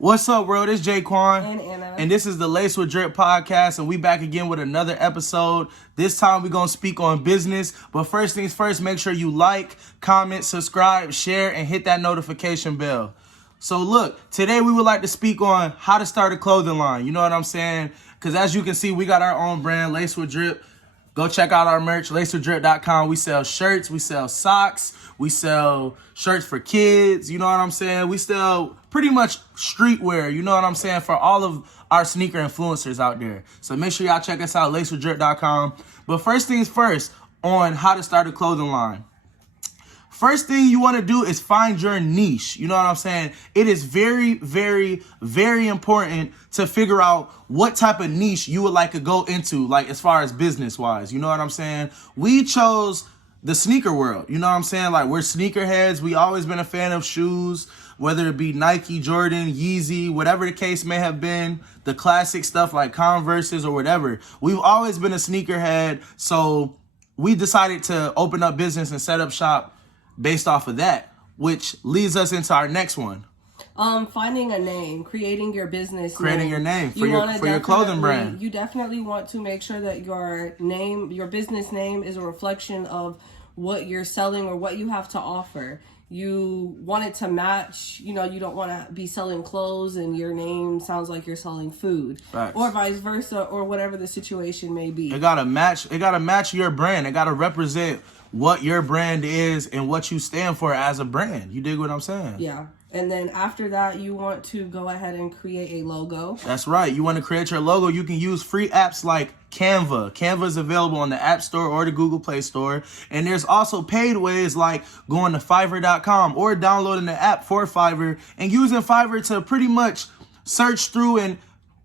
What's up, world? It's Jaquan. And Anna. And this is the Lace with Drip podcast, and we back again with another episode. This time we're going to speak on business. But first things first, make sure you like, comment, subscribe, share, and hit that notification bell. So look, today we would like to speak on how to start a clothing line. You know what I'm saying? Because as you can see, we got our own brand, Lace with Drip. Go check out our merch, lacewithdrip.com. We sell shirts, we sell socks, we sell shirts for kids, you know what I'm saying? We sell pretty much streetwear, you know what I'm saying, for all of our sneaker influencers out there. So make sure y'all check us out, lacewithdrip.com. But first things first, on how to start a clothing line. First thing you want to do is find your niche. You know what I'm saying? It is very, very, very important to figure out what type of niche you would like to go into, like as far as business-wise. You know what I'm saying? We chose the sneaker world. You know what I'm saying? Like, we're sneakerheads. We always been a fan of shoes, whether it be Nike, Jordan, Yeezy, whatever the case may have been, the classic stuff like Converses or whatever. We've always been a sneakerhead, so we decided to open up business and set up shop based off of that, which leads us into our next one. Finding a name, creating your business Creating name. your name for your clothing brand. You definitely want to make sure that your name, your business name, is a reflection of what you're selling or what you have to offer. You want it to match, you don't want to be selling clothes and your name sounds like you're selling food. Facts. Or vice versa, or whatever the situation may be. It gotta match your brand. It gotta represent what your brand is and what you stand for as a brand. You dig what I'm saying? Yeah. And then after that, you want to go ahead and create a logo. That's right. You want to create your logo. You can use free apps like Canva. Canva is available on the App Store or the Google Play Store. And there's also paid ways like going to Fiverr.com or downloading the app for Fiverr and using Fiverr to pretty much search through and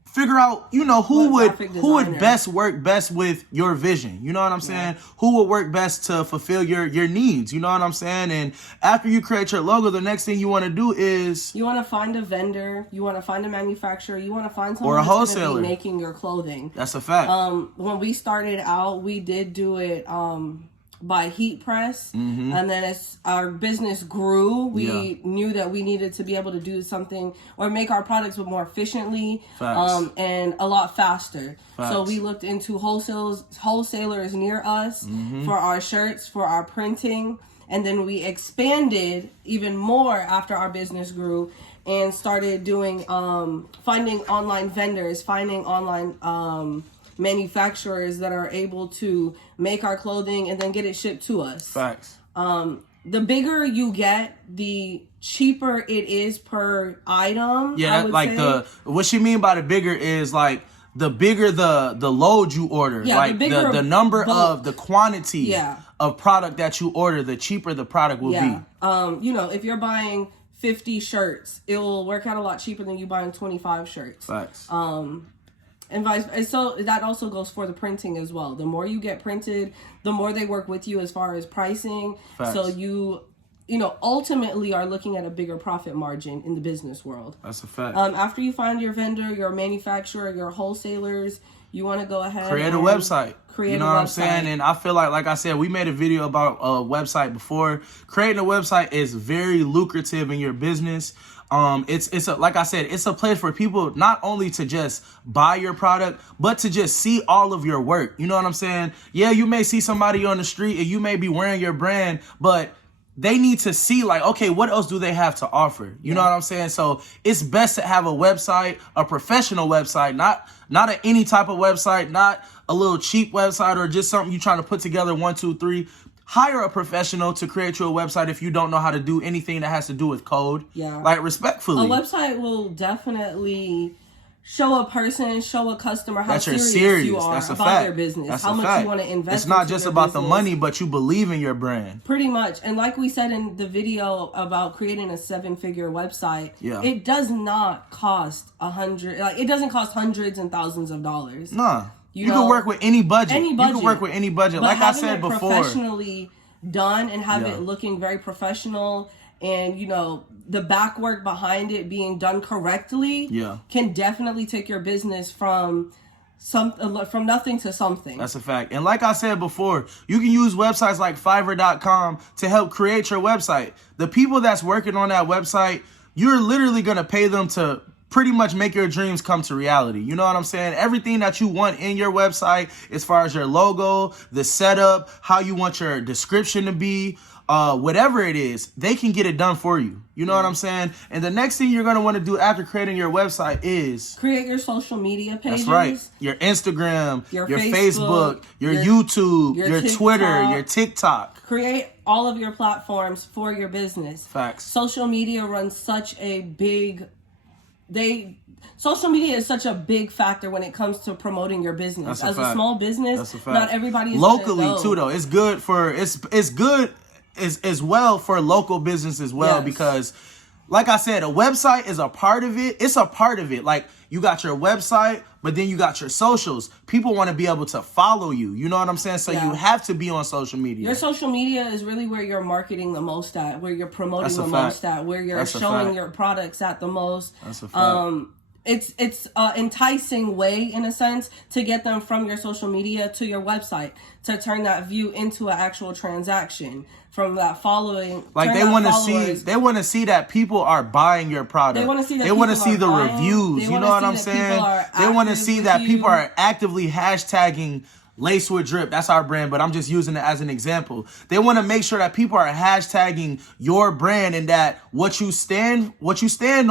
figure out, who would best work best with your vision. You know what I'm saying? Who would work best to fulfill your needs. You know what I'm saying? And after you create your logo, the next thing you want to do is you want to find a vendor, you want to find a manufacturer, you want to find someone or a who's wholesaler going to be making your clothing. That's a fact. When we started out, we did do it by heat press, and then as our business grew, we knew that we needed to be able to do something or make our products more efficiently and a lot faster. So we looked into wholesalers near us for our shirts, for our printing, and then we expanded even more after our business grew and started doing finding online vendors, finding online manufacturers that are able to make our clothing and then get it shipped to us. Facts. The bigger you get, the cheaper it is per item. Yeah, what she mean by the bigger is like the bigger the load you order. Yeah, like the number bulk of the quantity of product that you order, the cheaper the product will be. If you're buying 50 shirts, it will work out a lot cheaper than you buying 25 shirts. Facts. And so that also goes for the printing as well. The more you get printed, the more they work with you as far as pricing. Facts. So you ultimately are looking at a bigger profit margin in the business world. That's a fact. After you find your vendor, your manufacturer, your wholesalers, you want to go ahead create a website. You know what I'm saying? And I feel like I said, we made a video about a website before. Creating a website is very lucrative in your business. Like I said, it's a place for people not only to just buy your product, but to just see all of your work. You know what I'm saying? Yeah, you may see somebody on the street and you may be wearing your brand, but they need to see like, okay, what else do they have to offer? You know what I'm saying? So it's best to have a website, a professional website, not any type of website, not a little cheap website or just something you're trying to put together 1, 2, 3. Hire a professional to create you a website if you don't know how to do anything that has to do with code. Yeah. Like, respectfully. A website will definitely show a person, show a customer how serious you are about their business, how much you want to invest. It's not just about the money, but you believe in your brand. Pretty much. And like we said in the video about creating a 7-figure website, it does not cost it doesn't cost hundreds and thousands of dollars. Nah. You can work with any budget. You can work with any budget. But like I said before, professionally done and have it looking very professional, and the back work behind it being done correctly, can definitely take your business from nothing to something. That's a fact. And like I said before, you can use websites like Fiverr.com to help create your website. The people that's working on that website, you're literally gonna pay them to pretty much make your dreams come to reality. You know what I'm saying? Everything that you want in your website, as far as your logo, the setup, how you want your description to be, whatever it is, they can get it done for you. You know what I'm saying? And the next thing you're going to want to do after creating your website is create your social media pages. That's right. Your Instagram, your Facebook, your your YouTube, your TikTok, Twitter, your TikTok. Create all of your platforms for your business. Facts. Social media runs such a big social media is such a big factor when it comes to promoting your business. That's a As fact. a small business, That's a fact. not everybody is locally gonna go. too though. It's good for it's good as well for local business as well, Yes. because like I said, a website is a part of it. It's a part of it. Like you got your website, but then you got your socials. People want to be able to follow you. You know what I'm saying? So Yeah. you have to be on social media. Your social media is really where you're marketing the most at, where you're promoting That's a the fact. most at, where you're That's a showing fact. your products at the most. That's a fact. It's an enticing way, in a sense, to get them from your social media to your website, to turn that view into an actual transaction from that following. Like they want to see that people are buying your product. They wanna see that They want to people see are the buying. reviews. They You wanna know what see I'm that saying? people are They want to active see with that you. people are actively hashtagging Lace with Drip. That's our brand, but I'm just using it as an example. They want to make sure that people are hashtagging your brand and that what you stand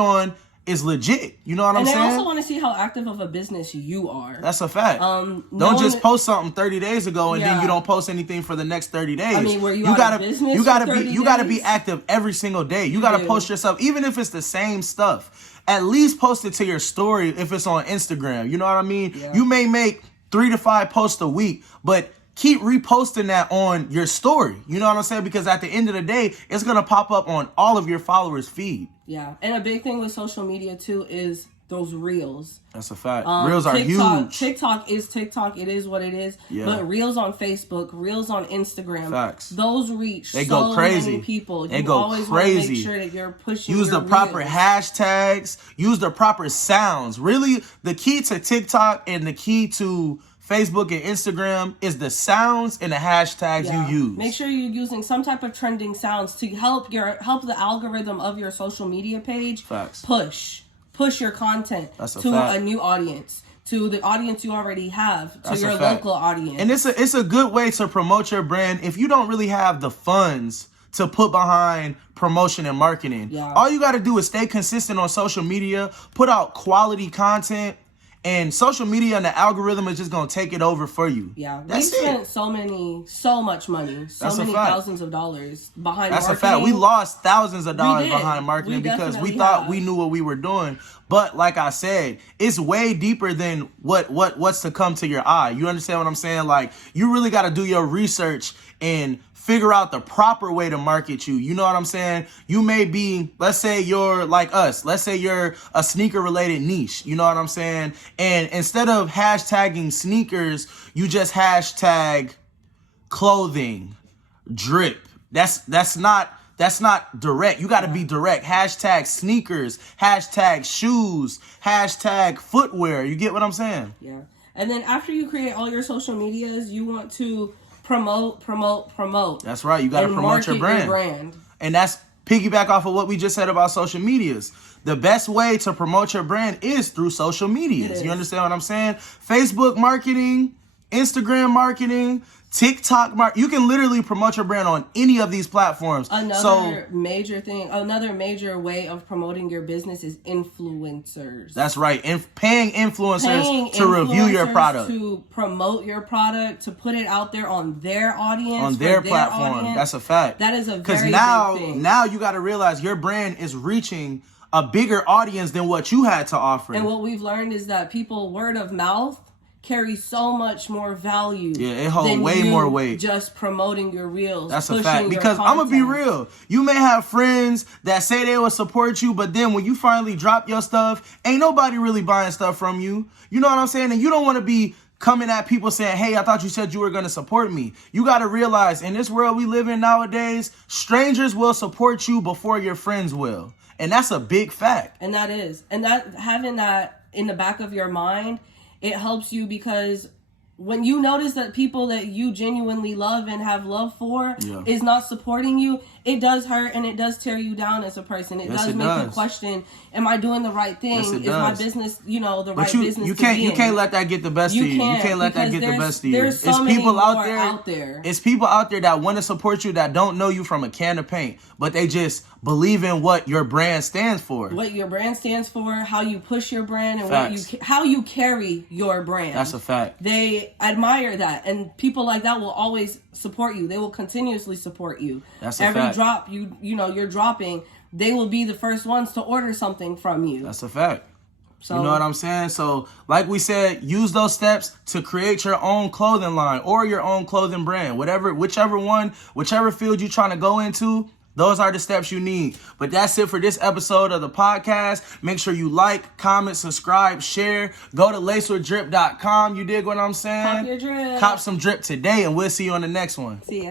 on is legit. You know what I'm And they saying? also want to see how active of a business you are. That's a fact. No Don't just one- post something 30 days ago and then Yeah. you don't post anything for the next 30 days. I mean, were you out of business you gotta for 30 you gotta be days? active every single day. You gotta do. post yourself, even if it's the same stuff. At least post it to your story if it's on Instagram. You know what I mean? Yeah. You may make 3 to 5 posts a week, but keep reposting that on your story. You know what I'm saying? Because at the end of the day, it's gonna pop up on all of your followers' feed. Yeah, and a big thing with social media too is those reels. That's a fact. Reels are TikTok, huge. TikTok is TikTok. It is what it is. Yeah. But reels on Facebook, reels on Instagram, Facts. those reach They so go crazy. many people. They You go always want to crazy. make sure that you're pushing. Use your the proper reels. hashtags. Use the proper sounds. Really, the key to TikTok and the key to Facebook and Instagram is the sounds and the hashtags Yeah. you use. Make sure you're using some type of trending sounds to help the algorithm of your social media page Facts. push your content That's a to fact. a new audience, to the audience you already have, to That's a your fact. local audience. And it's a good way to promote your brand if you don't really have the funds to put behind promotion and marketing. Yeah. All you got to do is stay consistent on social media, put out quality content, and social media and the algorithm is just going to take it over for you. Yeah, we That's spent it. so much money, That's a many fact. thousands of dollars behind That's marketing. a fact. We lost thousands of dollars did. behind marketing We because we definitely thought have. we knew what we were doing. But like I said, it's way deeper than what's to come to your eye. You understand what I'm saying? Like, you really got to do your research and figure out the proper way to market you. You know what I'm saying? You may be, let's say you're like us. Let's say you're a sneaker related niche. You know what I'm saying? And instead of hashtagging sneakers, you just hashtag clothing, drip. That's not direct. You got to be direct. Hashtag sneakers, hashtag shoes, hashtag footwear. You get what I'm saying? Yeah, and then after you create all your social medias, you want to promote. That's right. You got to and promote your market brand. And that's piggyback off of what we just said about social medias. The best way to promote your brand is through social medias. It You is. understand what I'm saying? Facebook marketing, Instagram marketing, TikTok you can literally promote your brand on any of these platforms. Another major way of promoting your business is influencers. That's right. Paying influencers to review your product. To promote your product, to put it out there on their audience. On their for platform. audience. That's a fact. That is a Because very now, big thing. now you got to realize your brand is reaching a bigger audience than what you had to offer. And what we've learned is that people, word of mouth, carry so much more value. Yeah, it holds than way you more weight. Just promoting your reels. That's a pushing fact. your Because I'm going to be content. real. You may have friends that say they will support you, but then when you finally drop your stuff, ain't nobody really buying stuff from you. You know what I'm saying? And you don't want to be coming at people saying, hey, I thought you said you were going to support me. You got to realize in this world we live in nowadays, strangers will support you before your friends will. And that's a big fact. And that having that in the back of your mind, it helps you because when you notice that people that you genuinely love and have love for Yeah. is not supporting you, it does hurt and it does tear you down as a person. It does make you question, am I doing the right thing? Is my business, the right business? You can't let that get the best of you. You can't let that get the best of you. There's so many people out there. It's people out there that want to support you that don't know you from a can of paint, but they just believe in what your brand stands for. What your brand stands for, how you push your brand, and how you carry your brand. That's a fact. They admire that, and people like that will always support you. They will continuously support you. That's a fact. Every drop you're dropping, they will be the first ones to order something from you. That's a fact. So, you know what I'm saying? So, like we said, use those steps to create your own clothing line or your own clothing brand. Whichever field you're trying to go into, those are the steps you need. But that's it for this episode of the podcast. Make sure you like, comment, subscribe, share. Go to lacewithdrip.com. You dig what I'm saying? Cop your drip. Cop some drip today, and we'll see you on the next one. See ya.